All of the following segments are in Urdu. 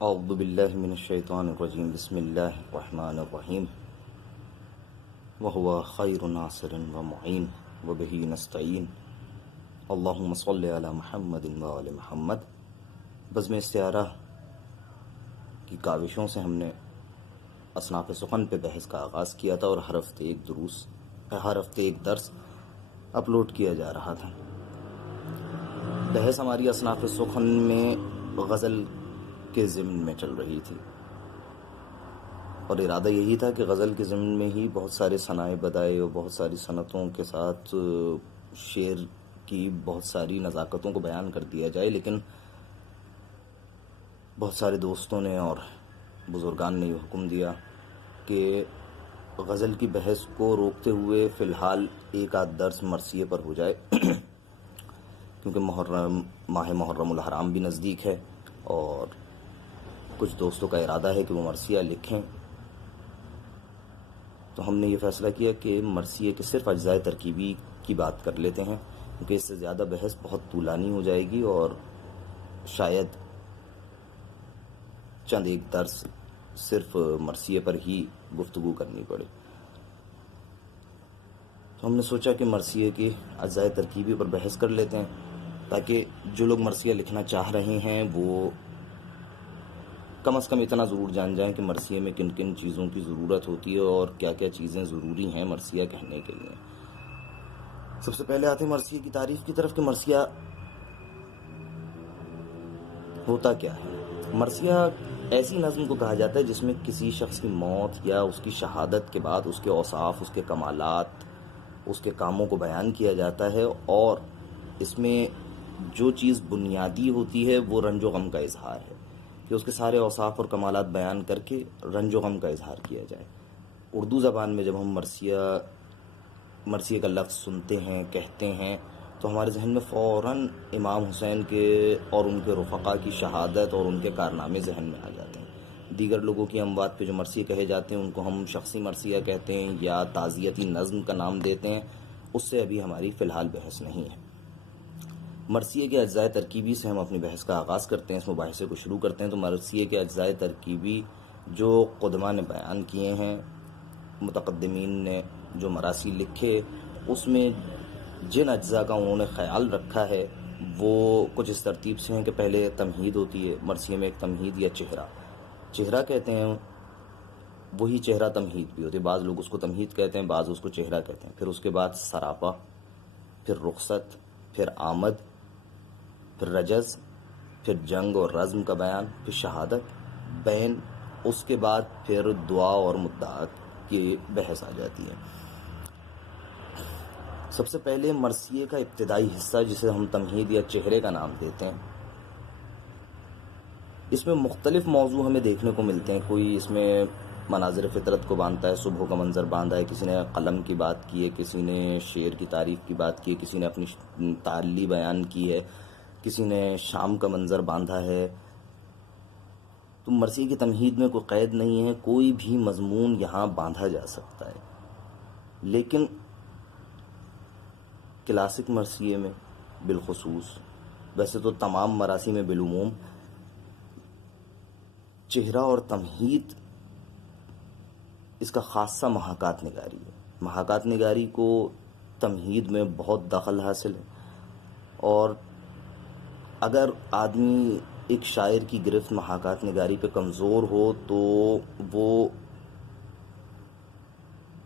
اعوذ باللہ من الشیطان الرجیم بسم اللہ الرحمن الرحیم وهو خیر ناصر ومعین وبہ نستعین اللہم صلی علی محمد وآل محمد۔ بزم استعارہ کی کاوشوں سے ہم نے اصناف سخن پہ بحث کا آغاز کیا تھا اور ہر ہفتے ایک درس اپلوڈ کیا جا رہا تھا۔ بحث ہماری اصناف سخن میں غزل کے ضمن میں چل رہی تھی اور ارادہ یہی تھا کہ غزل کے ضمن میں ہی بہت سارے صنائع بدائع اور بہت ساری صنعتوں کے ساتھ شعر کی بہت ساری نزاکتوں کو بیان کر دیا جائے، لیکن بہت سارے دوستوں نے اور بزرگان نے یہ حکم دیا کہ غزل کی بحث کو روکتے ہوئے فی الحال ایک آدھ درس مرثیے پر ہو جائے کیونکہ ماہ محرم الحرام بھی نزدیک ہے اور کچھ دوستوں کا ارادہ ہے کہ وہ مرثیہ لکھیں، تو ہم نے یہ فیصلہ کیا کہ مرثیے کے صرف اجزائے ترکیبی کی بات کر لیتے ہیں، کیونکہ اس سے زیادہ بحث بہت طولانی ہو جائے گی اور شاید چند ایک درس صرف مرثیے پر ہی گفتگو کرنی پڑے۔ تو ہم نے سوچا کہ مرثیے کی اجزائے ترکیبی پر بحث کر لیتے ہیں تاکہ جو لوگ مرثیہ لکھنا چاہ رہے ہیں وہ کم از کم اتنا ضرور جان جائیں کہ مرثیے میں کن کن چیزوں کی ضرورت ہوتی ہے اور کیا کیا چیزیں ضروری ہیں مرثیہ کہنے کے لیے۔ سب سے پہلے آتے ہیں مرثیے کی تعریف کی طرف کہ مرثیہ ہوتا کیا ہے۔ مرثیہ ایسی نظم کو کہا جاتا ہے جس میں کسی شخص کی موت یا اس کی شہادت کے بعد اس کے اوصاف، اس کے کمالات، اس کے کاموں کو بیان کیا جاتا ہے، اور اس میں جو چیز بنیادی ہوتی ہے وہ رنج و غم کا اظہار ہے، کہ اس کے سارے اوصاف اور کمالات بیان کر کے رنج و غم کا اظہار کیا جائے۔ اردو زبان میں جب ہم مرثیے کا لفظ سنتے ہیں، کہتے ہیں، تو ہمارے ذہن میں فوراً امام حسین کے اور ان کے رفقا کی شہادت اور ان کے کارنامے ذہن میں آ جاتے ہیں۔ دیگر لوگوں کی اموات پہ جو مرثیے کہے جاتے ہیں ان کو ہم شخصی مرثیہ کہتے ہیں یا تعزیتی نظم کا نام دیتے ہیں، اس سے ابھی ہماری فی الحال بحث نہیں ہے۔ مرثیے کے اجزائے ترکیبی سے ہم اپنی بحث کا آغاز کرتے ہیں، اس مباحثے کو شروع کرتے ہیں۔ تو مرثیے کے اجزائے ترکیبی جو قدماء نے بیان کیے ہیں، متقدمین نے جو مراثی لکھے، اس میں جن اجزاء کا انہوں نے خیال رکھا ہے وہ کچھ اس ترتیب سے ہیں کہ پہلے تمہید ہوتی ہے۔ مرثیے میں ایک تمہید یا چہرہ کہتے ہیں، وہی چہرہ تمہید بھی ہوتی ہے، بعض لوگ اس کو تمہید کہتے ہیں، بعض اس کو چہرہ کہتے ہیں۔ پھر اس کے بعد سراپا، پھر رخصت، پھر آمد، پھر رجز، پھر جنگ اور رزم کا بیان، پھر شہادت، بین، اس کے بعد پھر دعا اور مدعات کی بحث آ جاتی ہے۔ سب سے پہلے مرثیے کا ابتدائی حصہ جسے ہم تمہید یا چہرے کا نام دیتے ہیں، اس میں مختلف موضوع ہمیں دیکھنے کو ملتے ہیں۔ کوئی اس میں مناظر فطرت کو باندھتا ہے، صبح کا منظر باندھا ہے، کسی نے قلم کی بات کی ہے، کسی نے شعر کی تعریف کی بات کی ہے، کسی نے اپنی تعلی بیان کی ہے، کسی نے شام کا منظر باندھا ہے۔ تو مرثیے کی تمہید میں کوئی قید نہیں ہے، کوئی بھی مضمون یہاں باندھا جا سکتا ہے، لیکن کلاسک مرثیے میں بالخصوص، ویسے تو تمام مراثی میں بالعموم، چہرہ اور تمہید اس کا خاصہ محاکات نگاری ہے۔ محاکات نگاری کو تمہید میں بہت دخل حاصل ہے، اور اگر آدمی ایک شاعر کی گرفت محاکات نگاری پہ کمزور ہو تو وہ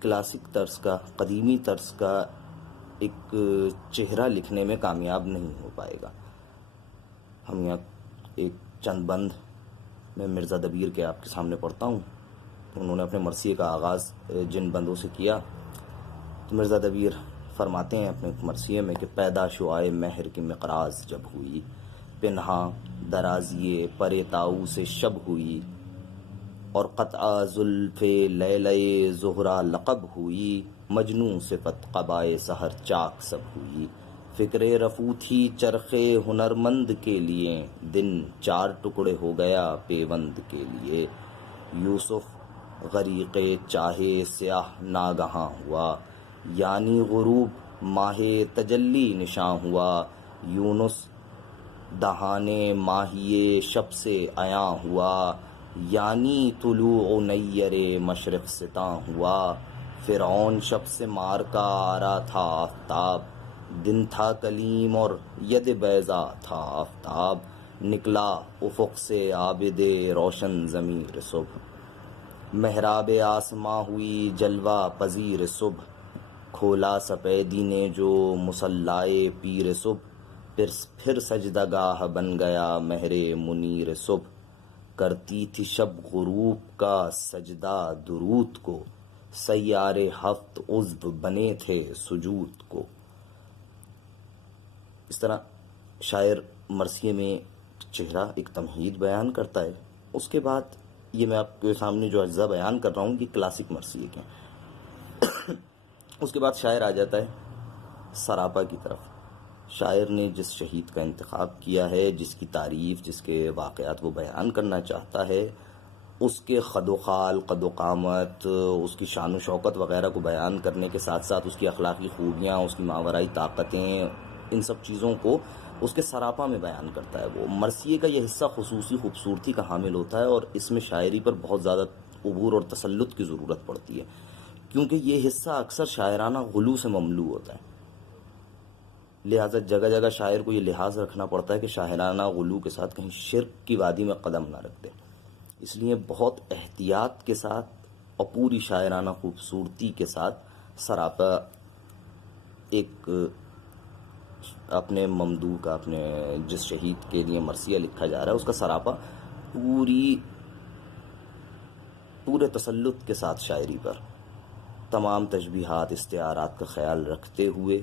کلاسک طرز کا، قدیمی طرز کا ایک چہرہ لکھنے میں کامیاب نہیں ہو پائے گا۔ ہم یہاں ایک چند بند میں مرزا دبیر کے آپ کے سامنے پڑھتا ہوں۔ انہوں نے اپنے مرثیے کا آغاز جن بندوں سے کیا، تو مرزا دبیر فرماتے ہیں اپنے مرثیے میں کہ پیدا شعائے مہر کی مقراض جب ہوئی، پنہاں درازیے پرے تاؤ سے شب ہوئی، اور قطع زلف لیلے زہرا لقب ہوئی، مجنوں صفت قبائے سحر چاک سب ہوئی، فکر رفو تھی چرخ ہنرمند کے لیے، دن چار ٹکڑے ہو گیا پیوند کے لیے، یوسف غریق چاہے سیاہ ناگہاں ہوا، یعنی غروب ماہ تجلی نشاں ہوا، یونس دہانے ماہیے شب سے عیاں ہوا، یعنی طلوع نیر مشرق ستاں ہوا، فرعون شب سے مار کا آ رہا تھا آفتاب، دن تھا کلیم اور ید بیضا تھا آفتاب، نکلا افق سے عابد روشن ضمیر صبح، محراب آسماں ہوئی جلوہ پذیر صبح، کھولا سپیدی نے جو مصلائے پیر صبح، پھر سجدہ گاہ بن گیا مہر منیر صبح، کرتی تھی شب غروب کا سجدہ درود کو، سیارے ہفت عضو بنے تھے سجود کو۔ اس طرح شاعر مرثیے میں چہرہ ایک تمہید بیان کرتا ہے۔ اس کے بعد یہ میں آپ کے سامنے جو اجزاء بیان کر رہا ہوں یہ کلاسک مرثیے کے ہیں۔ اس کے بعد شاعر آ جاتا ہے سراپا کی طرف۔ شاعر نے جس شہید کا انتخاب کیا ہے، جس کی تعریف، جس کے واقعات وہ بیان کرنا چاہتا ہے، اس کے خد و خال، قد و قامت، اس کی شان و شوکت وغیرہ کو بیان کرنے کے ساتھ ساتھ اس کی اخلاقی خوبیاں، اس کی ماورائی طاقتیں، ان سب چیزوں کو اس کے سراپا میں بیان کرتا ہے۔ وہ مرثیے کا یہ حصہ خصوصی خوبصورتی کا حامل ہوتا ہے اور اس میں شاعری پر بہت زیادہ عبور اور تسلط کی ضرورت پڑتی ہے، کیونکہ یہ حصہ اکثر شاعرانہ غلو سے مملو ہوتا ہے۔ لہٰذا جگہ جگہ شاعر کو یہ لحاظ رکھنا پڑتا ہے کہ شاعرانہ غلو کے ساتھ کہیں شرک کی وادی میں قدم نہ رکھ دے، اس لیے بہت احتیاط کے ساتھ اور پوری شاعرانہ خوبصورتی کے ساتھ سراپا ایک اپنے ممدوح کا، اپنے جس شہید کے لیے مرثیہ لکھا جا رہا ہے اس کا سراپا پورے تسلط کے ساتھ شاعری پر تمام تشبیہات، استعارات کا خیال رکھتے ہوئے،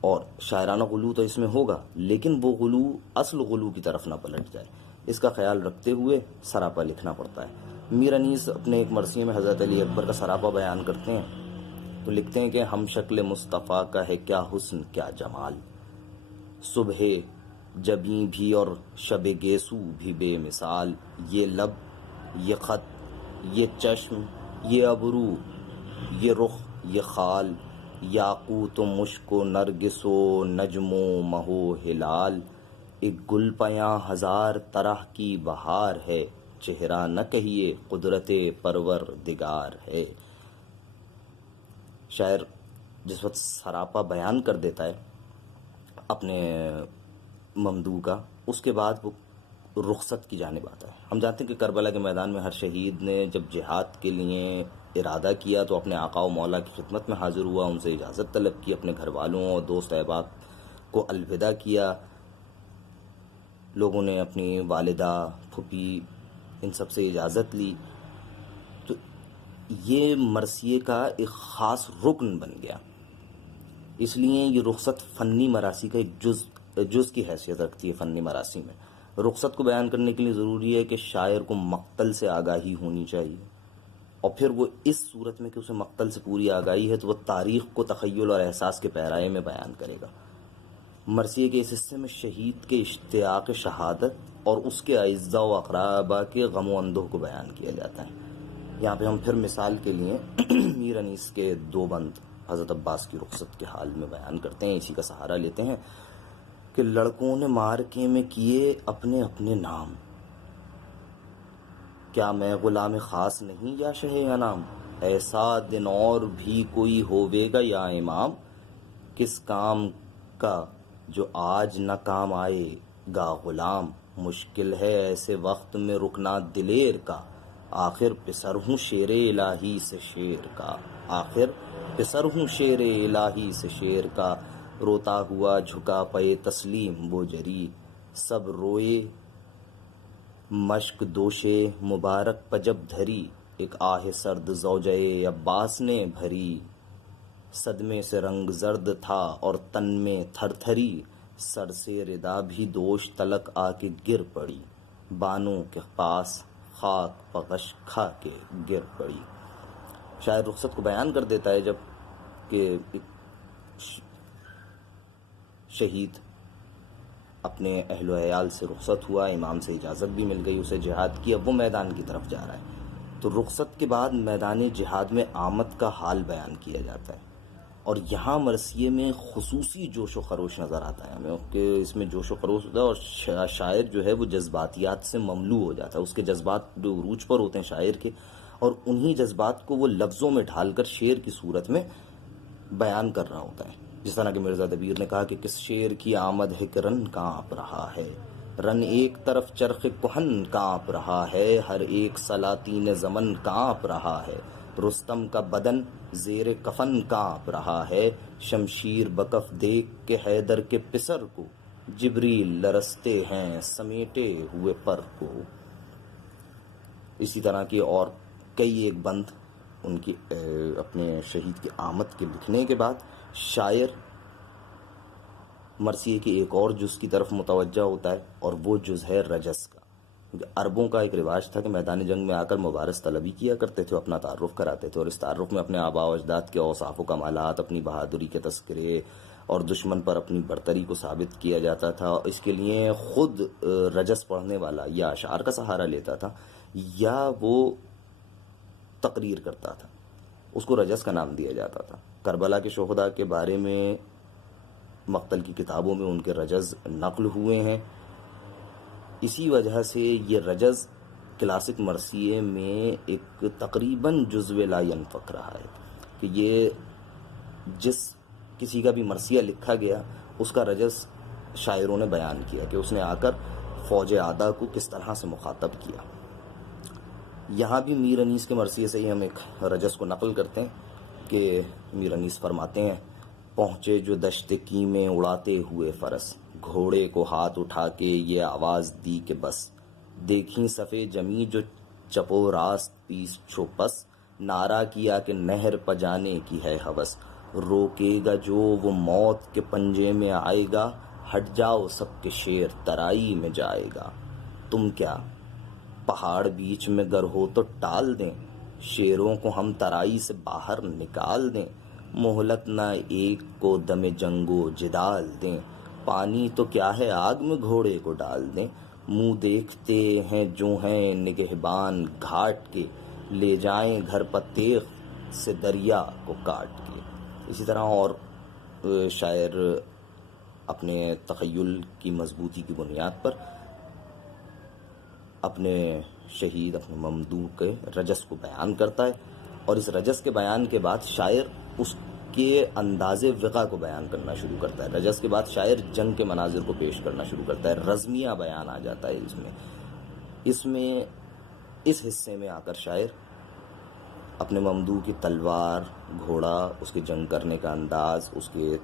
اور شاعرانہ غلو تو اس میں ہوگا لیکن وہ غلو اصل غلو کی طرف نہ پلٹ جائے، اس کا خیال رکھتے ہوئے سراپا لکھنا پڑتا ہے۔ میر انیس اپنے ایک مرثیے میں حضرت علی اکبر کا سراپا بیان کرتے ہیں تو لکھتے ہیں کہ ہم شکل مصطفیٰ کا ہے کیا حسن کیا جمال، صبح جبیں بھی اور شب گیسو بھی بے مثال، یہ لب یہ خط یہ چشم یہ ابرو یہ رخ یہ خال، یاقوت و مشک و نرگس و نجم و مہ و ہلال، ایک گل پیاں ہزار طرح کی بہار ہے، چہرہ نہ کہیے قدرت پروردگار ہے۔ شاعر جس وقت سراپا بیان کر دیتا ہے اپنے ممدوح کا، اس کے بعد وہ رخصت کی جانب آتا ہے۔ ہم جانتے ہیں کہ کربلا کے میدان میں ہر شہید نے جب جہاد کے لیے ارادہ کیا تو اپنے آقا و مولا کی خدمت میں حاضر ہوا، ان سے اجازت طلب کی، اپنے گھر والوں اور دوست احباب کو الوداع کیا، لوگوں نے اپنی والدہ، پھوپھی، ان سب سے اجازت لی، تو یہ مرثیے کا ایک خاص رکن بن گیا۔ اس لیے یہ رخصت فنی مراثی کا ایک جز کی حیثیت رکھتی ہے۔ فنی مراثی میں رخصت کو بیان کرنے کے لیے ضروری ہے کہ شاعر کو مقتل سے آگاہی ہونی چاہیے، اور پھر وہ اس صورت میں کہ اسے مقتل سے پوری آگاہی ہے تو وہ تاریخ کو تخیل اور احساس کے پیرائے میں بیان کرے گا۔ مرثیے کے اس حصے میں شہید کے اشتیاق شہادت اور اس کے اعزاء و اقربا کے غم و اندوہ کو بیان کیا جاتا ہے۔ یہاں پہ ہم پھر مثال کے لیے میر انیس کے دو بند حضرت عباس کی رخصت کے حال میں بیان کرتے ہیں، اسی کا سہارا لیتے ہیں کہ لڑکوں نے مارکے میں کیے اپنے اپنے نام، کیا میں غلام خاص نہیں یا شہ انام، ایسا دن اور بھی کوئی ہوے گا یا امام، کس کام کا جو آج نہ کام آئے گا غلام، مشکل ہے ایسے وقت میں رکنا دلیر کا، آخر پسر ہوں شیر الہی سے شیر کا، آخر پسر ہوں شیر الہی سے شیر کا، روتا ہوا جھکا پے تسلیم وہ جری، سب روئے مشک دوشے مبارک پجب دھری، ایک آہ سرد زوجے عباس نے بھری، صدمے سے رنگ زرد تھا اور تن میں تھر تھری، سر سے ردا بھی دوش تلک آ کے گر پڑی، بانوں کے پاس خاک پغش کھا کے گر پڑی۔ شاعر رخصت کو بیان کر دیتا ہے جب کہ شہید اپنے اہل و عیال سے رخصت ہوا، امام سے اجازت بھی مل گئی، اسے جہاد کی، اب وہ میدان کی طرف جا رہا ہے، تو رخصت کے بعد میدان جہاد میں آمد کا حال بیان کیا جاتا ہے اور یہاں مرثیے میں خصوصی جوش و خروش نظر آتا ہے ہمیں کہ اس میں جوش و خروش ہوتا ہے، اور شاعر جو ہے وہ جذباتیات سے مملو ہو جاتا ہے، اس کے جذبات جو عروج پر ہوتے ہیں شاعر کے، اور انہی جذبات کو وہ لفظوں میں ڈھال کر شعر کی صورت میں بیان کر رہا ہوتا ہے. جس طرح کہ مرزا دبیر نے کہا کہ کس شعر کی آمد ہے کہ رن کانپ رہا ہے، رن ایک طرف چرخ کہن کانپ رہا ہے، ہر ایک سلاطین زمن کانپ رہا ہے، رستم کا بدن زیر کفن کانپ رہا ہے، شمشیر بکف دیکھ کے حیدر کے پسر کو جبریل لرزتے ہیں سمیٹے ہوئے پر کو. اسی طرح کی اور کئی ایک بند ان کی اپنے شہید کی آمد کے لکھنے کے بعد شاعر مرثیے کے ایک اور جز کی طرف متوجہ ہوتا ہے، اور وہ جز ہے رجز کا. کیونکہ عربوں کا ایک رواج تھا کہ میدان جنگ میں آ کر مبارز طلبی کیا کرتے تھے، اپنا تعارف کراتے تھے، اور اس تعارف میں اپنے آباء و اجداد کے اوصاف و کمالات، اپنی بہادری کے تذکرے اور دشمن پر اپنی برتری کو ثابت کیا جاتا تھا. اس کے لیے خود رجز پڑھنے والا یا اشعار کا سہارا لیتا تھا یا وہ تقریر کرتا تھا، اس کو رجز کا نام دیا جاتا تھا. کربلا کے شہداء کے بارے میں مقتل کی کتابوں میں ان کے رجز نقل ہوئے ہیں. اسی وجہ سے یہ رجز کلاسک مرثیے میں ایک تقریباً جزو لا ینفک رہا ہے کہ یہ جس کسی کا بھی مرثیہ لکھا گیا اس کا رجز شاعروں نے بیان کیا کہ اس نے آ کر فوج اعداء کو کس طرح سے مخاطب کیا. یہاں بھی میر انیس کے مرثیے سے ہی ہم ایک رجز کو نقل کرتے ہیں کہ میر انیس فرماتے ہیں: پہنچے جو دشت کیمیں اڑاتے ہوئے فرس، گھوڑے کو ہاتھ اٹھا کے یہ آواز دی کہ بس، دیکھیں صفے جمی جو چپو راست پیس چھوپس، نعرہ کیا کہ نہر پجانے کی ہے ہوس، روکے گا جو وہ موت کے پنجے میں آئے گا، ہٹ جاؤ سب کے شیر ترائی میں جائے گا. تم کیا پہاڑ بیچ میں گر ہو تو ٹال دیں، شیروں کو ہم ترائی سے باہر نکال دیں، مہلت نہ ایک کو دم جنگ و جدال دیں، پانی تو کیا ہے آگ میں گھوڑے کو ڈال دیں، منہ دیکھتے ہیں جو ہیں نگہبان گھاٹ کے، لے جائیں گھر پتیغ سے دریا کو کاٹ کے. اسی طرح اور شاعر اپنے تخیل کی مضبوطی کی بنیاد پر اپنے شہید اپنے ممدوح کے رجز کو بیان کرتا ہے، اور اس رجز کے بیان کے بعد شاعر اس کے انداز وقا کو بیان کرنا شروع کرتا ہے. رجز کے بعد شاعر جنگ کے مناظر کو پیش کرنا شروع کرتا ہے، رزمیہ بیان آ جاتا ہے اس حصے میں آ کر شاعر اپنے ممدوح کی تلوار، گھوڑا، اس کے جنگ کرنے کا انداز، اس کے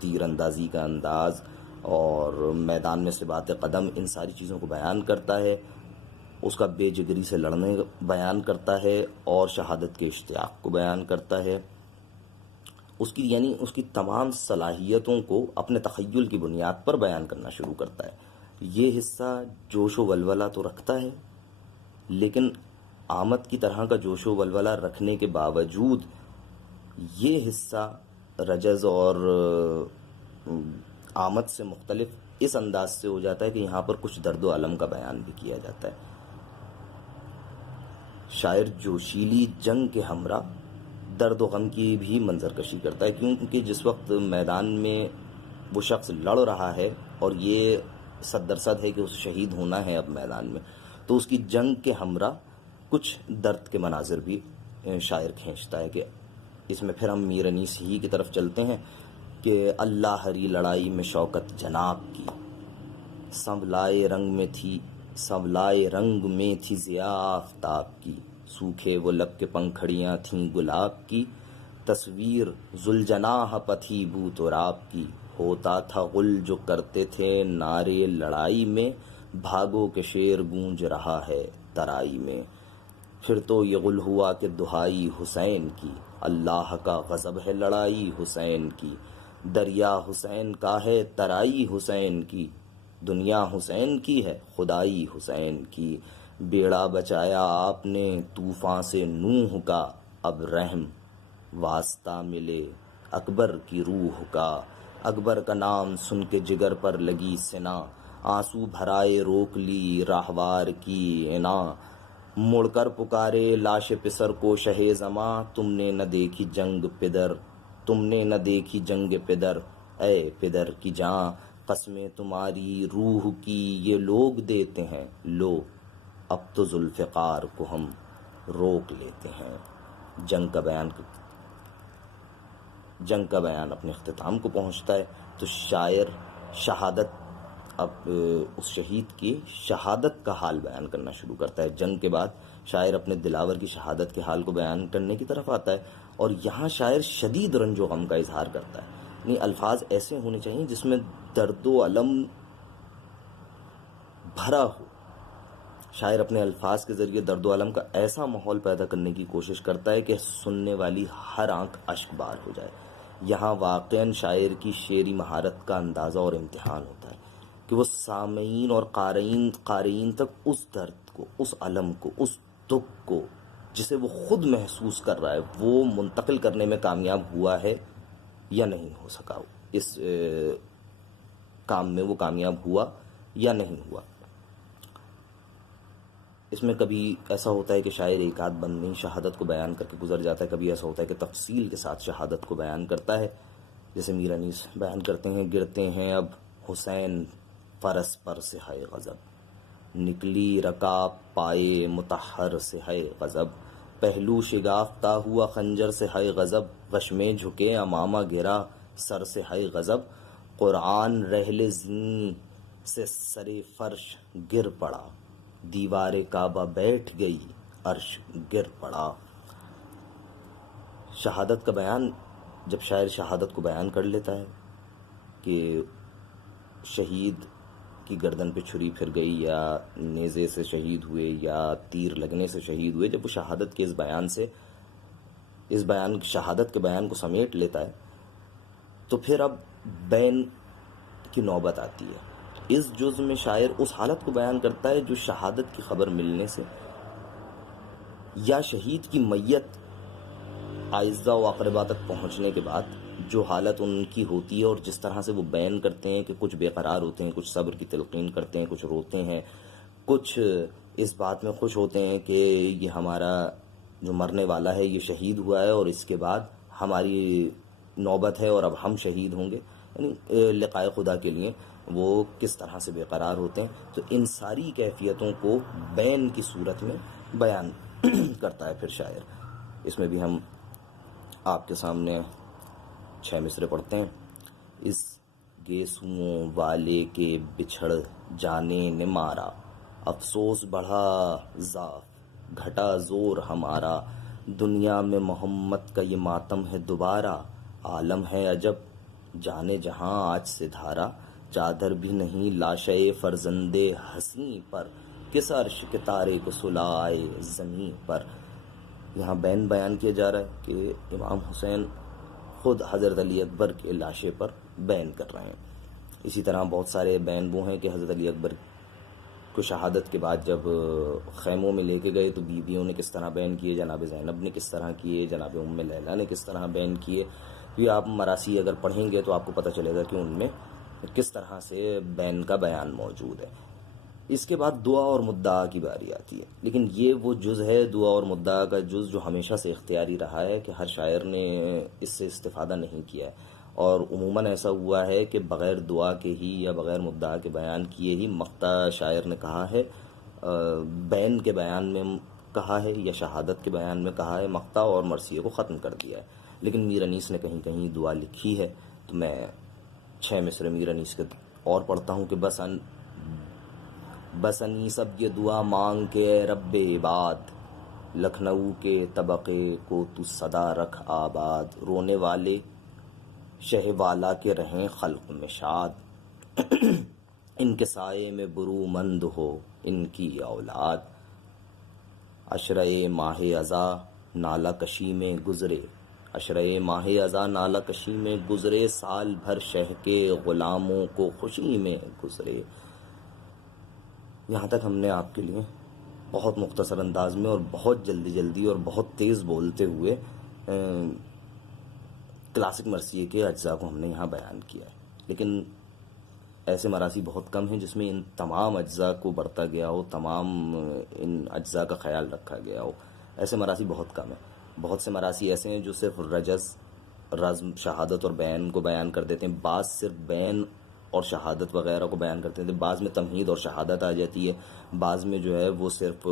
تیر اندازی کا انداز اور میدان میں ثبات قدم، ان ساری چیزوں کو بیان کرتا ہے. اس کا بے جگری سے لڑنے بیان کرتا ہے اور شہادت کے اشتیاق کو بیان کرتا ہے. اس کی تمام صلاحیتوں کو اپنے تخیل کی بنیاد پر بیان کرنا شروع کرتا ہے. یہ حصہ جوش و ولولہ تو رکھتا ہے، لیکن آمد کی طرح کا جوش و ولولہ رکھنے کے باوجود یہ حصہ رجز اور آمد سے مختلف اس انداز سے ہو جاتا ہے کہ یہاں پر کچھ درد و علم کا بیان بھی کیا جاتا ہے. شاعر جوشیلی جنگ کے ہمراہ درد و غم کی بھی منظر کشی کرتا ہے، کیونکہ جس وقت میدان میں وہ شخص لڑ رہا ہے اور یہ صد درصد ہے کہ اس شہید ہونا ہے اب میدان میں، تو اس کی جنگ کے ہمراہ کچھ درد کے مناظر بھی شاعر کھینچتا ہے. کہ اس میں پھر ہم میر انیس ہی کی طرف چلتے ہیں کہ اللہ ہری لڑائی میں شوکت جناب کی، سنولائے رنگ میں تھی ضیاء آفتاب کی، سوکھے وہ لب کے پنکھڑیاں تھیں گلاب کی، تصویر ذوالجناح پتھی بو تراب کی، ہوتا تھا غل جو کرتے تھے نعرے لڑائی میں، بھاگو کہ شیر گونج رہا ہے ترائی میں. پھر تو یہ غل ہوا کہ دہائی حسین کی، اللہ کا غضب ہے لڑائی حسین کی، دریا حسین کا ہے ترائی حسین کی، دنیا حسین کی ہے خدائی حسین کی، بیڑا بچایا آپ نے طوفان سے نوح کا، اب رحم واسطہ ملے اکبر کی روح کا، اکبر کا نام سن کے جگر پر لگی سنا، آنسو بھرائے روک لی راہوار کی عنا، مڑ کر پکارے لاش پسر کو شہ زماں، تم نے نہ دیکھی جنگ پدر تم نے نہ دیکھی جنگ پدر، اے پدر کی جاں، قسمیں تمہاری روح کی یہ لوگ دیتے ہیں، لو اب تو ذوالفقار کو ہم روک لیتے ہیں۔ جنگ کا بیان اپنے اختتام کو پہنچتا ہے، تو شاعر شہادت، اب اس شہید کی شہادت کا حال بیان کرنا شروع کرتا ہے۔ جنگ کے بعد شاعر اپنے دلاور کی شہادت کے حال کو بیان کرنے کی طرف آتا ہے، اور یہاں شاعر شدید رنج و غم کا اظہار کرتا ہے۔ یعنی الفاظ ایسے ہونے چاہیے جس میں درد و الم بھرا ہو۔ شاعر اپنے الفاظ کے ذریعے درد و الم کا ایسا ماحول پیدا کرنے کی کوشش کرتا ہے کہ سننے والی ہر آنکھ اشک بار ہو جائے۔ یہاں واقعاً شاعر کی شعری مہارت کا اندازہ اور امتحان ہوتا ہے کہ وہ سامعین اور قارئین تک اس درد کو، اس الم کو، اس دکھ کو جسے وہ خود محسوس کر رہا ہے، وہ منتقل کرنے میں کامیاب ہوا ہے یا نہیں ہو سکا، اس کام میں وہ کامیاب ہوا یا نہیں ہوا۔ اس میں کبھی ایسا ہوتا ہے کہ شاعر ایک آدھ بند نہیں شہادت کو بیان کر کے گزر جاتا ہے، کبھی ایسا ہوتا ہے کہ تفصیل کے ساتھ شہادت کو بیان کرتا ہے، جیسے میر انیس بیان کرتے ہیں، گرتے ہیں اب حسین فرس پر سے ہے غضب، نکلی رکاب پائے مطہر سے ہے غضب، پہلو شگافتہ ہوا خنجر سے ہے غضب، غشمیں جھکے امامہ گرا سر سے ہے غضب، قرآن رحل زین سے سرے فرش گر پڑا، دیوار کعبہ بیٹھ گئی عرش گر پڑا۔ شہادت کا بیان، جب شاعر شہادت کو بیان کر لیتا ہے کہ شہید کی گردن پہ چھری پھر گئی، یا نیزے سے شہید ہوئے، یا تیر لگنے سے شہید ہوئے، جب وہ شہادت کے شہادت کے بیان کو سمیٹ لیتا ہے، تو پھر اب بین کی نوبت آتی ہے۔ اس جز میں شاعر اس حالت کو بیان کرتا ہے جو شہادت کی خبر ملنے سے یا شہید کی میت اعزاء و اقرباء تک پہنچنے کے بعد جو حالت ان کی ہوتی ہے، اور جس طرح سے وہ بیان کرتے ہیں کہ کچھ بے قرار ہوتے ہیں، کچھ صبر کی تلقین کرتے ہیں، کچھ روتے ہیں، کچھ اس بات میں خوش ہوتے ہیں کہ یہ ہمارا جو مرنے والا ہے یہ شہید ہوا ہے، اور اس کے بعد ہماری نوبت ہے اور اب ہم شہید ہوں گے، یعنی لقائے خدا کے لیے وہ کس طرح سے بے قرار ہوتے ہیں۔ تو ان ساری کیفیتوں کو بین کی صورت میں بیان کرتا ہے پھر شاعر۔ اس میں بھی ہم آپ کے سامنے 6 مصرے پڑھتے ہیں۔ اس گیسوؤں والے کے بچھڑ جانے نے مارا، افسوس بڑھا ضعف گھٹا زور ہمارا، دنیا میں محمد کا یہ ماتم ہے دوبارہ، عالم ہے عجب جانے جہاں آج سے دھارا، چادر بھی نہیں لاشے فرزند حسین پر، کس عرش کے تارے کو سلائے زمین پر۔ یہاں بین بیان کیا جا رہا ہے کہ امام حسین خود حضرت علی اکبر کے لاشے پر بین کر رہے ہیں۔ اسی طرح بہت سارے بین وہ ہیں کہ حضرت علی اکبر کو شہادت کے بعد جب خیموں میں لے کے گئے تو بیویوں نے کس طرح بین کیے، جناب زینب نے کس طرح کیے، جناب ام لیلہ نے کس طرح بین کیے۔ یہ آپ مراثی اگر پڑھیں گے تو آپ کو پتہ چلے گا کہ ان میں کس طرح سے بین کا بیان موجود ہے۔ اس کے بعد دعا اور مدعا کی باری آتی ہے، لیکن یہ وہ جز ہے دعا اور مدعا کا جز جو ہمیشہ سے اختیاری رہا ہے کہ ہر شاعر نے اس سے استفادہ نہیں کیا ہے، اور عموماً ایسا ہوا ہے کہ بغیر دعا کے ہی یا بغیر مدعا کے بیان کیے ہی مقطع شاعر نے کہا ہے، بین کے بیان میں کہا ہے یا شہادت کے بیان میں کہا ہے، مقطع اور مرثیے کو ختم کر دیا ہے۔ لیکن میر انیس نے کہیں کہیں دعا لکھی ہے، تو میں 6 مصرے میر انیس کے اور پڑھتا ہوں کہ بس انیس اب یہ دعا مانگ کے اے رب عباد، لکھنؤ کے طبقے کو تو صدا رکھ آباد، رونے والے شہ والا کے رہیں خلق میں شاد، ان کے سائے میں برومند ہو ان کی اولاد، عشرۂ ماہ ازاں نالہ کشی میں گزرے، عشرۂ ماہ ازاں نالہ کشی میں گزرے، سال بھر شہ کے غلاموں کو خوشی میں گزرے۔ یہاں تک ہم نے آپ کے لیے بہت مختصر انداز میں اور بہت جلدی اور بہت تیز بولتے ہوئے کلاسک مرثیے کے اجزاء کو ہم نے یہاں بیان کیا ہے، لیکن ایسے مراثی بہت کم ہیں جس میں ان تمام اجزاء کو برتا گیا ہو، تمام ان اجزاء کا خیال رکھا گیا ہو۔ ایسے مراثی بہت کم ہیں۔ بہت سے مراثی ایسے ہیں جو صرف رجز رزم، شہادت اور بیان کو بیان کر دیتے ہیں، بعض صرف بیان اور شہادت وغیرہ کو بیان کرتے ہیں، بعض میں تمہید اور شہادت آ جاتی ہے، بعض میں جو ہے وہ صرف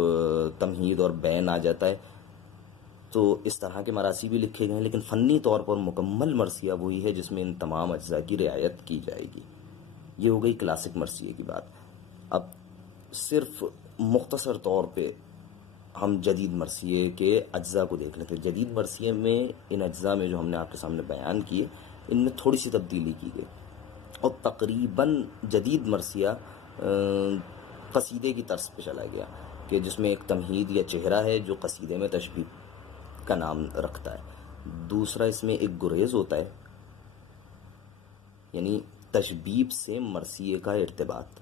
تمہید اور بیان آ جاتا ہے. تو اس طرح کے مراثی بھی لکھے گئے ہیں، لیکن فنی طور پر مکمل مرثیہ وہی ہے جس میں ان تمام اجزاء کی رعایت کی جائے گی. یہ ہو گئی کلاسک مرثیے کی بات. اب صرف مختصر طور پہ ہم جدید مرثیے کے اجزاء کو دیکھ لیتے ہیں. جدید مرثیے میں ان اجزاء میں جو ہم نے آپ کے سامنے بیان کیے، ان میں تھوڑی سی تبدیلی کی گئی، اور تقریباً جدید مرثیہ قصیدے کی طرز پہ چلا گیا، کہ جس میں ایک تمہید یا چہرہ ہے جو قصیدے میں تشبیب کا نام رکھتا ہے. دوسرا اس میں ایک گریز ہوتا ہے، یعنی تشبیب سے مرثیے کا ارتباط،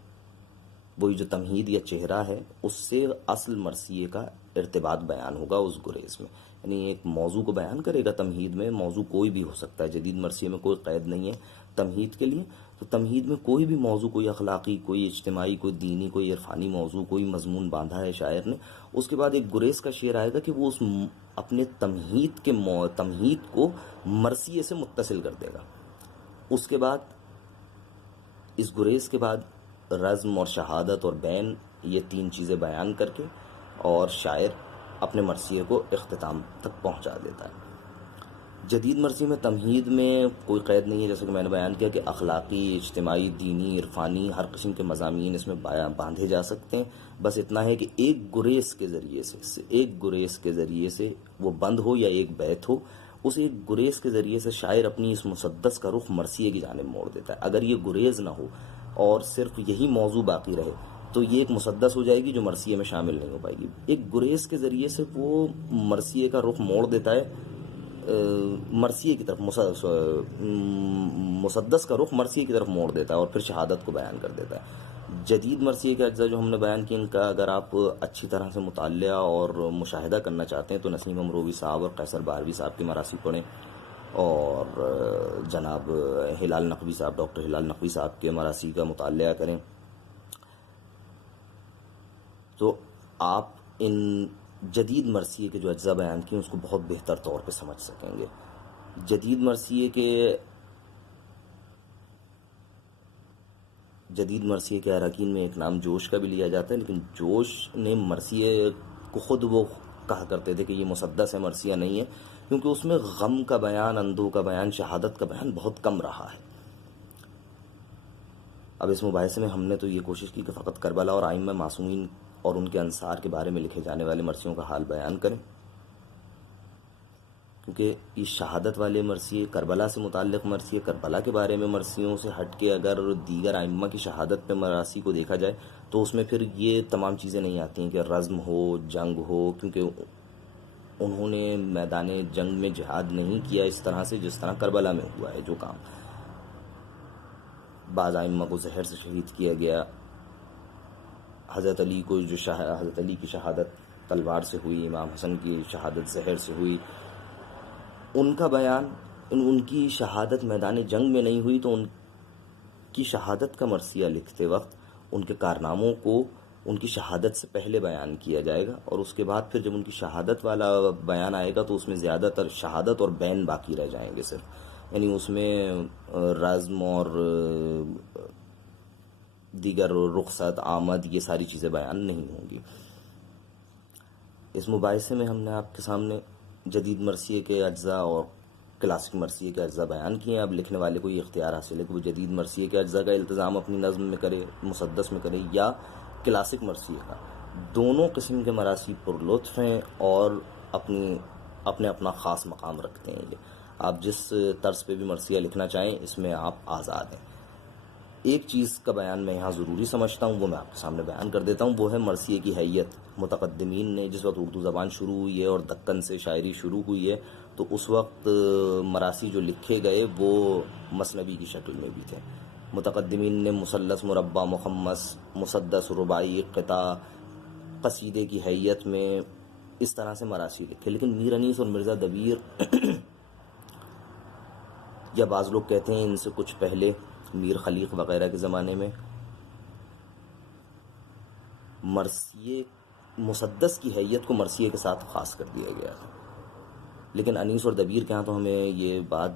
وہی جو تمہید یا چہرہ ہے اس سے اصل مرثیے کا ارتباط بیان ہوگا اس گریز میں. یعنی ایک موضوع کو بیان کرے گا تمہید میں، موضوع کوئی بھی ہو سکتا ہے، جدید مرثیے میں کوئی قید نہیں ہے تمہید کے لیے. تو تمہید میں کوئی بھی موضوع، کوئی اخلاقی، کوئی اجتماعی، کوئی دینی، کوئی عرفانی موضوع، کوئی مضمون باندھا ہے شاعر نے، اس کے بعد ایک گریز کا شعر آئے گا کہ وہ اس اپنے تمہید کو مرثیے سے متصل کر دے گا. اس کے بعد اس گریز کے بعد رزم اور شہادت اور بین، یہ تین چیزیں بیان کر کے اور شاعر اپنے مرثیے کو اختتام تک پہنچا دیتا ہے. جدید مرثیے میں تمہید میں کوئی قید نہیں ہے، جیسا کہ میں نے بیان کیا کہ اخلاقی، اجتماعی، دینی، عرفانی، ہر قسم کے مضامین اس میں باندھے جا سکتے ہیں. بس اتنا ہے کہ ایک گریز کے ذریعے سے وہ بند ہو یا ایک بیت ہو، اس ایک گریز کے ذریعے سے شاعر اپنی اس مسدس کا رخ مرثیے کی جانب موڑ دیتا ہے. اگر یہ گریز نہ ہو اور صرف یہی موضوع باقی رہے تو یہ ایک مسدس ہو جائے گی جو مرثیے میں شامل نہیں ہو پائے گی. ایک گریز کے ذریعے سے وہ مرثیے کا رخ موڑ دیتا ہے مرثیے کی طرف، مسدس کا رخ مرثیے کی طرف موڑ دیتا ہے اور پھر شہادت کو بیان کر دیتا ہے. جدید مرثیے کے اجزاء جو ہم نے بیان کیے، ان کا اگر آپ اچھی طرح سے مطالعہ اور مشاہدہ کرنا چاہتے ہیں تو نسیم امروی صاحب اور قیصر بہروی صاحب کی مراثی پڑھیں، اور جناب ہلال نقوی صاحب، ڈاکٹر ہلال نقوی صاحب کے مراثی کا مطالعہ کریں، تو آپ ان جدید مرثیے کے جو اجزاء بیان کیے اس کو بہت بہتر طور پہ سمجھ سکیں گے. جدید مرثیے کے اراکین میں ایک نام جوش کا بھی لیا جاتا ہے، لیکن جوش نے مرثیے کو خود وہ کہا کرتے تھے کہ یہ مسدس ہے، مرثیہ نہیں ہے، کیونکہ اس میں غم کا بیان، اندوہ کا بیان، شہادت کا بیان بہت کم رہا ہے. اب اس مباحثے میں ہم نے تو یہ کوشش کی کہ فقط کربلا اور ائمہ معصومین اور ان کے انصار کے بارے میں لکھے جانے والے مرثیوں کا حال بیان کریں، کیونکہ یہ شہادت والے مرثیے، کربلا سے متعلق مرثیے، کربلا کے بارے میں مرثیوں سے ہٹ کے اگر دیگر ائمہ کی شہادت پہ مراثی کو دیکھا جائے تو اس میں پھر یہ تمام چیزیں نہیں آتی ہیں کہ رزم ہو، جنگ ہو، کیونکہ انہوں نے میدان جنگ میں جہاد نہیں کیا اس طرح سے جس طرح کربلا میں ہوا ہے جو کام. بعض ائمہ کو زہر سے شہید کیا گیا. حضرت علی کی شہادت تلوار سے ہوئی، امام حسن کی شہادت زہر سے ہوئی. ان کا بیان، ان کی شہادت میدان جنگ میں نہیں ہوئی تو ان کی شہادت کا مرثیہ لکھتے وقت ان کے کارناموں کو ان کی شہادت سے پہلے بیان کیا جائے گا، اور اس کے بعد پھر جب ان کی شہادت والا بیان آئے گا تو اس میں زیادہ تر شہادت اور بین باقی رہ جائیں گے صرف. یعنی اس میں رزم اور دیگر رخصت، آمد، یہ ساری چیزیں بیان نہیں ہوں گی. اس مباحثے میں ہم نے آپ کے سامنے جدید مرثیے کے اجزاء اور کلاسک مرثیے کے اجزاء بیان کیے ہیں. اب لکھنے والے کو یہ اختیار حاصل ہے کہ وہ جدید مرثیے کے اجزاء کا التزام اپنی نظم میں کرے، مسدس میں کرے، یا کلاسک مرثیے کا. دونوں قسم کے مراثی پر لطف ہیں اور اپنا خاص مقام رکھتے ہیں. یہ آپ جس طرز پہ بھی مرثیہ لکھنا چاہیں اس میں آپ آزاد ہیں. ایک چیز کا بیان میں یہاں ضروری سمجھتا ہوں، وہ میں آپ کے سامنے بیان کر دیتا ہوں، وہ ہے مرثیے کی حیت. متقدمین نے جس وقت اردو زبان شروع ہوئی ہے اور دکن سے شاعری شروع ہوئی ہے تو اس وقت مراثی جو لکھے گئے وہ مثنوی کی شکل میں بھی تھے. متقدمین نے مثلث، مربع، مخمس، مسدس، رباعی، قطع، قصیدے کی حیت میں اس طرح سے مراثی لکھے. لیکن میر انیس اور مرزا دبیر یا بعض لوگ کہتے ہیں ان سے کچھ پہلے میر خلیق وغیرہ کے زمانے میں مرثیے، مسدس کی حیت کو مرثیے کے ساتھ خاص کر دیا گیا ہے. لیکن انیس اور دبیر کے ہاں تو ہمیں یہ بات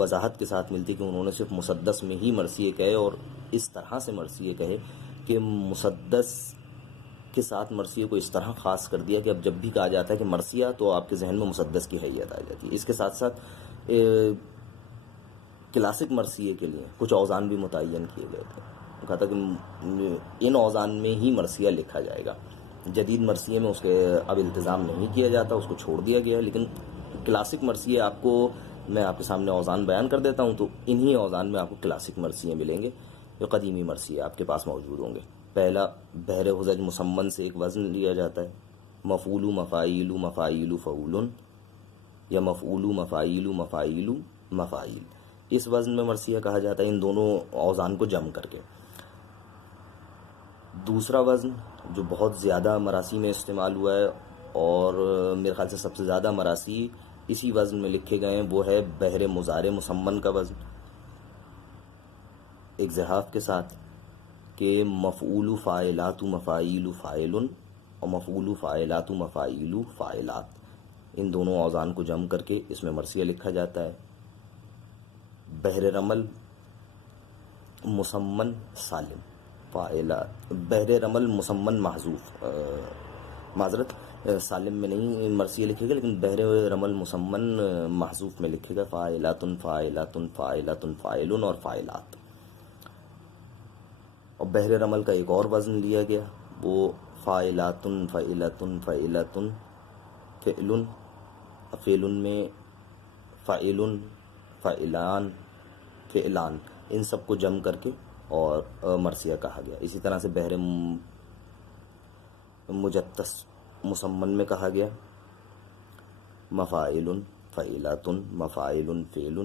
وضاحت کے ساتھ ملتی کہ انہوں نے صرف مسدس میں ہی مرثیے کہے، اور اس طرح سے مرثیے کہے کہ مسدس کے ساتھ مرثیے کو اس طرح خاص کر دیا کہ اب جب بھی کہا جاتا ہے کہ مرثیہ تو آپ کے ذہن میں مسدس کی حیثیت آ جاتی ہے۔ اس کے ساتھ ساتھ کلاسک مرثیے کے لیے کچھ اوزان بھی متعین کیے گئے تھے، کہا تھا کہ ان اوزان میں ہی مرثیہ لکھا جائے گا۔ جدید مرثیے میں اس کے اب التزام نہیں کیا جاتا، اس کو چھوڑ دیا گیا ہے، لیکن کلاسک مرثیے آپ کو، میں آپ کے سامنے اوزان بیان کر دیتا ہوں، تو انہی اوزان میں آپ کو کلاسک مرثیے ملیں گے جو قدیمی مرثیے آپ کے پاس موجود ہوں گے۔ پہلا، بحر حجج مسمن سے ایک وزن لیا جاتا ہے، مفعول مفاعیل مفاعیل فعول، یا مفعول مفاعیل مفاعیل مفاعیل، اس وزن میں مرثیہ کہا جاتا ہے، ان دونوں اوزان کو جمع کر کے۔ دوسرا وزن جو بہت زیادہ مراسی میں استعمال ہوا ہے، اور میرے خیال سے سب سے زیادہ مراسی اسی وزن میں لکھے گئے ہیں، وہ ہے بحر مضارع مسمن کا وزن، ایک زحاف کے ساتھ، کہ مفعول فاعلات مفاعیل فاعل اور مفعول فاعلات مفاعیل فاعلات، ان دونوں اوزان کو جمع کر کے اس میں مرثیہ لکھا جاتا ہے۔ بحر رمل مسمن سالم فاعلات، بحر رمل مسمن محذوف، معذرت، سالم میں نہیں مرثیہ لکھے گا، لیکن بحر رمل مسمن محذوف میں لکھے گا، فاعلات فاعلات فاعلات فاعل اور فاعلات۔ اور بحر رمل کا ایک اور وزن لیا گیا، وہ فاعلات فاعلات فاعلات فعل، فعل میں فاعل فاعلان فعلان، ان سب کو جمع کر کے اور مرثیہ کہا گیا۔ اسی طرح سے بحر مجتس مسمن میں کہا گیا مفاعل فعلات مفاعل فعل،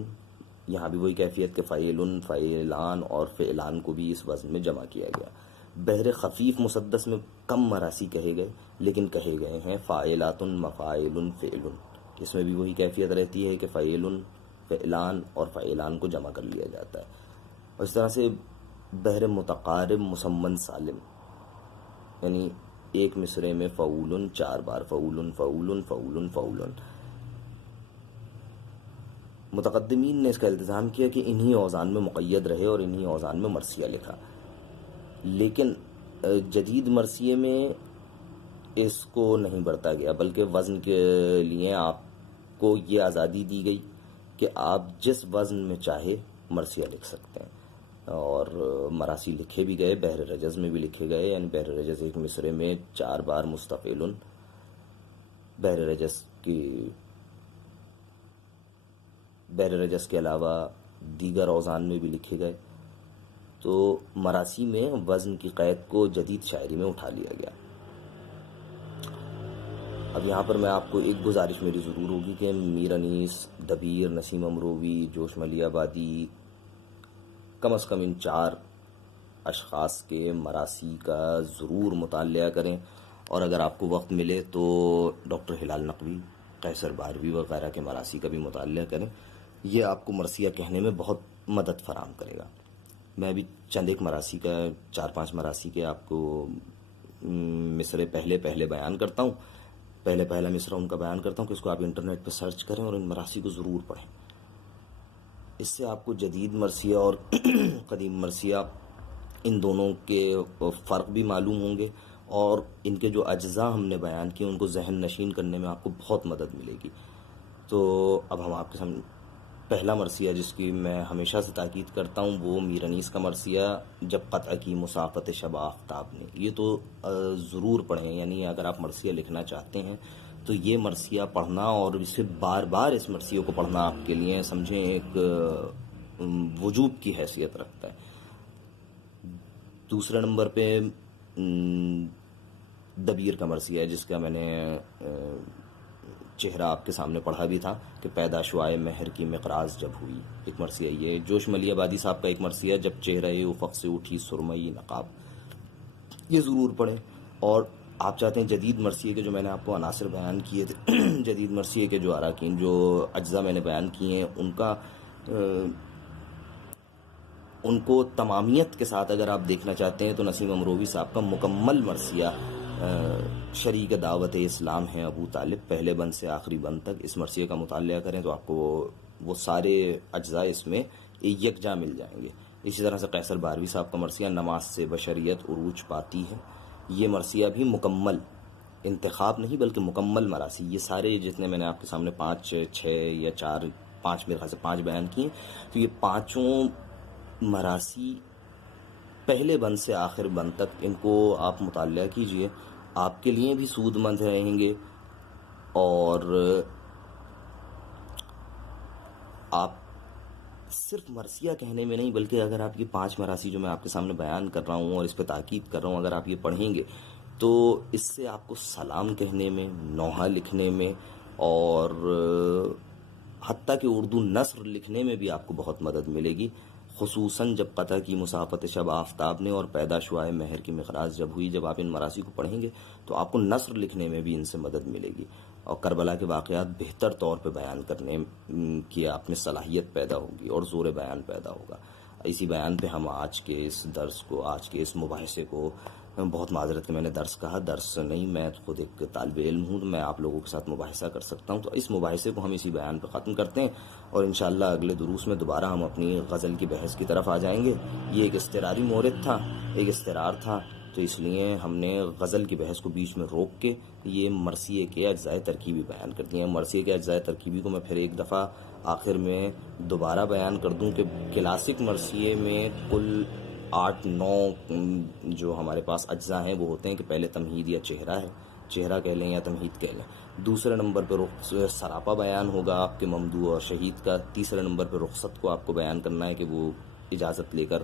یہاں بھی وہی کیفیت کہ فعل فعلان اور فعلان کو بھی اس وزن میں جمع کیا گیا۔ بحر خفیف مسدس میں کم مراسی کہے گئے، لیکن کہے گئے ہیں فاعلات مفاعل فعل، اس میں بھی وہی کیفیت رہتی ہے کہ فعل فعلان اور فعلان کو جمع کر لیا جاتا ہے۔ اور اس طرح سے بحر متقارب مسمن سالم، یعنی ایک مصرے میں فعول 4 بار، فعول فعول فعول فعول۔ متقدمین نے اس کا التزام کیا کہ انہی اوزان میں مقید رہے اور انہی اوزان میں مرثیہ لکھا، لیکن جدید مرثیے میں اس کو نہیں برتا گیا، بلکہ وزن کے لیے آپ کو یہ آزادی دی گئی کہ آپ جس وزن میں چاہے مرثیہ لکھ سکتے ہیں، اور مراسی لکھے بھی گئے، بحر رجز میں بھی لکھے گئے، یعنی بحر رجز ایک مصرے میں 4 بار مستفعل، بحر رجز کے علاوہ دیگر اوزان میں بھی لکھے گئے۔ تو مراسی میں وزن کی قید کو جدید شاعری میں اٹھا لیا گیا۔ اب یہاں پر میں آپ کو ایک گزارش میری ضرور ہوگی کہ میر انیس، دبیر، نسیم امروی، جوش ملی آبادی، کم از کم ان 4 اشخاص کے مراسی کا ضرور مطالعہ کریں، اور اگر آپ کو وقت ملے تو ڈاکٹر ہلال نقوی، قیصر باروی وغیرہ کے مراسی کا بھی مطالعہ کریں، یہ آپ کو مرثیہ کہنے میں بہت مدد فراہم کرے گا۔ میں بھی چند ایک مراسی کا، 4-5 مراسی کے آپ کو مصرے پہلے بیان کرتا ہوں، پہلا مصرع ان کا بیان کرتا ہوں کہ اس کو آپ انٹرنیٹ پہ سرچ کریں اور ان مراسی کو ضرور پڑھیں۔ اس سے آپ کو جدید مرثیہ اور قدیم مرثیہ، ان دونوں کے فرق بھی معلوم ہوں گے، اور ان کے جو اجزاء ہم نے بیان کیے ان کو ذہن نشین کرنے میں آپ کو بہت مدد ملے گی۔ تو اب ہم آپ کے سامنے پہلا مرثیہ جس کی میں ہمیشہ سے تاکید کرتا ہوں، وہ میر انیس کا مرثیہ، جب قطع کی مسافت شب آفتاب نے، یہ تو ضرور پڑھیں، یعنی اگر آپ مرثیہ لکھنا چاہتے ہیں تو یہ مرثیہ پڑھنا اور اسے بار بار اس مرثیے کو پڑھنا آپ کے لیے سمجھیں ایک وجوب کی حیثیت رکھتا ہے۔ دوسرے نمبر پہ دبیر کا مرثیہ ہے، جس کا میں نے چہرہ آپ کے سامنے پڑھا بھی تھا کہ پیدا شعائے مہر کی مقراض جب ہوئی، ایک مرثیہ یہ۔ جوش ملی آبادی صاحب کا ایک مرثیہ، جب چہرہ افق سے اٹھی سرمئی نقاب، یہ ضرور پڑھیں۔ اور آپ چاہتے ہیں جدید مرثیے کے جو میں نے آپ کو عناصر بیان کیے تھے، جدید مرثیے کے جو اراکین، جو اجزاء میں نے بیان کیے ہیں، ان کو تمامیت کے ساتھ اگر آپ دیکھنا چاہتے ہیں تو نسیم امروی صاحب کا مکمل مرثیہ شریک دعوت اسلام ہے ابو طالب، پہلے بند سے آخری بند تک، اس مرثیے کا مطالعہ کریں تو آپ کو وہ سارے اجزاء اس میں یکجا مل جائیں گے. اسی طرح سے قیصر باروی صاحب کا مرثیہ نماز سے بشریت عروج پاتی ہے. یہ مرثیہ بھی مکمل انتخاب نہیں بلکہ مکمل مراسی. یہ سارے جتنے میں نے آپ کے سامنے 5 6 یا 4 5 میرے خیال سے 5 بیان کیے، تو یہ پانچوں مراسی پہلے بند سے آخر بند تک ان کو آپ مطالعہ کیجئے. آپ کے لیے بھی سود مند رہیں گے، اور آپ صرف مرثیہ کہنے میں نہیں بلکہ اگر آپ یہ 5 مراسی جو میں آپ کے سامنے بیان کر رہا ہوں اور اس پہ تاکید کر رہا ہوں، اگر آپ یہ پڑھیں گے تو اس سے آپ کو سلام کہنے میں، نوحہ لکھنے میں، اور حتیٰ کہ اردو نثر لکھنے میں بھی آپ کو بہت مدد ملے گی. خصوصاً جب قطع کی مسافت شب آفتاب نے اور پیدا شعاع مہر کی مقراض جب ہوئی، جب آپ ان مراسی کو پڑھیں گے تو آپ کو نثر لکھنے میں بھی ان سے مدد ملے گی، اور کربلا کے واقعات بہتر طور پہ بیان کرنے کی آپ میں صلاحیت پیدا ہوگی اور زور بیان پیدا ہوگا. اسی بیان پہ ہم آج کے اس درس کو، آج کے اس مباحثے کو، بہت معذرت کہ میں نے درس کہا، درس نہیں، میں خود ایک طالب علم ہوں تو میں آپ لوگوں کے ساتھ مباحثہ کر سکتا ہوں. تو اس مباحثے کو ہم اسی بیان پہ ختم کرتے ہیں، اور انشاءاللہ اگلے دروس میں دوبارہ ہم اپنی غزل کی بحث کی طرف آ جائیں گے. یہ ایک اضطراری مورد تھا، ایک اضطرار تھا، تو اس لیے ہم نے غزل کی بحث کو بیچ میں روک کے یہ مرثیے کے اجزائے ترکیبی بیان کر دیے ہیں. مرثیے کے اجزائے ترکیبی کو میں پھر ایک دفعہ آخر میں دوبارہ بیان کر دوں کہ کلاسک مرثیے میں کل 8 9 جو ہمارے پاس اجزاء ہیں وہ ہوتے ہیں کہ پہلے تمہید یا چہرہ ہے، چہرہ کہہ لیں یا تمہید کہہ لیں. دوسرے نمبر پہ سراپا بیان ہوگا آپ کے ممدوح اور شہید کا. تیسرے نمبر پہ رخصت کو آپ کو بیان کرنا ہے کہ وہ اجازت لے کر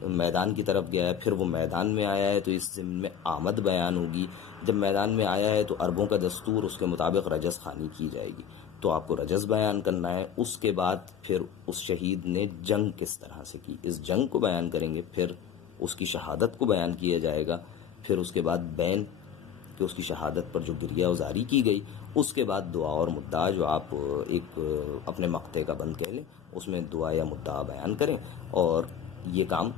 میدان کی طرف گیا ہے، پھر وہ میدان میں آیا ہے تو اس ضمن میں آمد بیان ہوگی. جب میدان میں آیا ہے تو عربوں کا دستور، اس کے مطابق رجز خوانی کی جائے گی، تو آپ کو رجز بیان کرنا ہے. اس کے بعد پھر اس شہید نے جنگ کس طرح سے کی، اس جنگ کو بیان کریں گے. پھر اس کی شہادت کو بیان کیا جائے گا. پھر اس کے بعد بین کہ اس کی شہادت پر جو گریہ ازاری کی گئی. اس کے بعد دعا اور مدعا، جو آپ ایک اپنے مقطع کا بند کہہ لیں، اس میں دعا یا مدعا بیان کریں اور یہ کام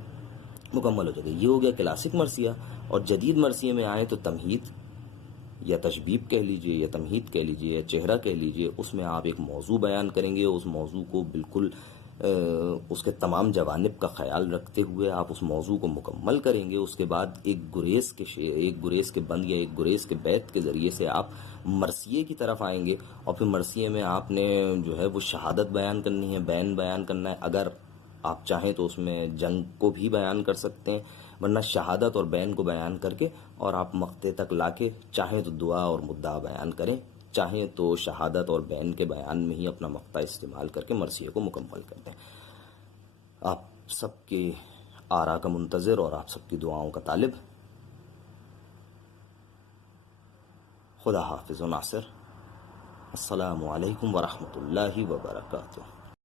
مکمل ہو جائے گا. یہ ہو گیا کلاسک مرثیہ. اور جدید مرثیے میں آئیں تو تمہید یا تشبیب کہہ لیجئے یا تمہید کہہ لیجئے یا چہرہ کہہ لیجئے. اس میں آپ ایک موضوع بیان کریں گے، اس موضوع کو بالکل اس کے تمام جوانب کا خیال رکھتے ہوئے آپ اس موضوع کو مکمل کریں گے. اس کے بعد ایک گریز کے بند یا ایک گریز کے بیت کے ذریعے سے آپ مرثیے کی طرف آئیں گے، اور پھر مرثیے میں آپ نے جو ہے وہ شہادت بیان کرنی ہے، بین بیان کرنا ہے. اگر آپ چاہیں تو اس میں جنگ کو بھی بیان کر سکتے ہیں، ورنہ شہادت اور بین کو بیان کر کے اور آپ مقطع تک لا کے چاہیں تو دعا اور مدعا بیان کریں، چاہیں تو شہادت اور بین کے بیان میں ہی اپنا مقطع استعمال کر کے مرثیے کو مکمل کر دیں. آپ سب کے آراء کا منتظر اور آپ سب کی دعاؤں کا طالب. خدا حافظ و ناصر. السلام علیکم ورحمۃ اللہ وبرکاتہ.